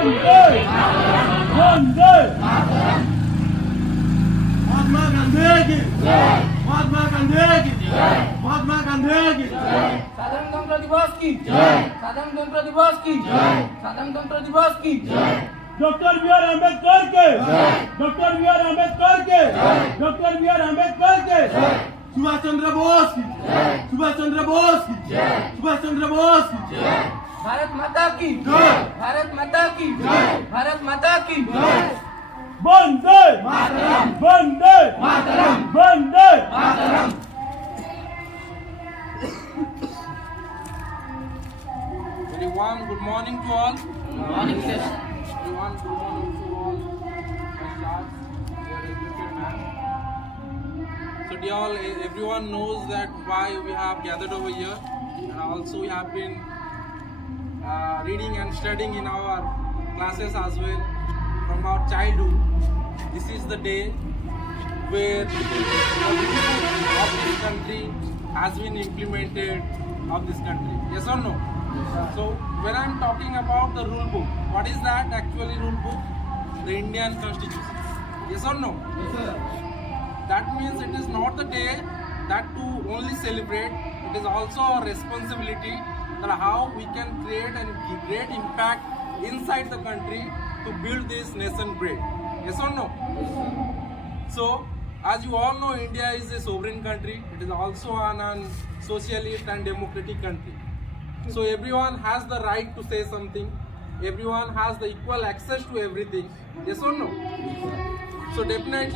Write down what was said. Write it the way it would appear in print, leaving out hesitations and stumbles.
वंदे वंदे महात्मा गांधी की जय, महात्मा गांधी की जय, महात्मा गांधी की जय, साधारणतंत्र दिवस की जय, साधारणतंत्र दिवस की जय, साधारणतंत्र दिवस की जय। डॉक्टर बी आर अम्बेडकर के जय, डॉक्टर बी आर अम्बेडकर के जय, डॉक्टर बी आर अम्बेडकर के जय, सुभाष चंद्र बोस की जय, सुभाष चंद्र बोस की जय, सुभाष चंद्र बोस की जय, भारत माता की जय, भारत माता की जय, भारत माता की जय। Vande Mataram, Vande Mataram, Vande Mataram. Very warm good morning to all. Morning session. Everyone, good morning to all. My class, dear educated man. So dear all, everyone knows that why we have gathered over here, and also we have been reading and studying in our classes as well from our childhood. This is the day where the rule of this country has been implemented of this country. Yes or no? So when I am talking about the rule book, what is that actually rule book? The Indian Constitution. Yes or no? Yes, sir. That means it is not the day that to only celebrate. It is also a responsibility that how we can create and great impact inside the country to build this nation great. Yes or no? So as you all know, India is a sovereign country. It is also an socialist and democratic country. So everyone has the right to say something. Everyone has the equal access to everything. Yes or no? So definitely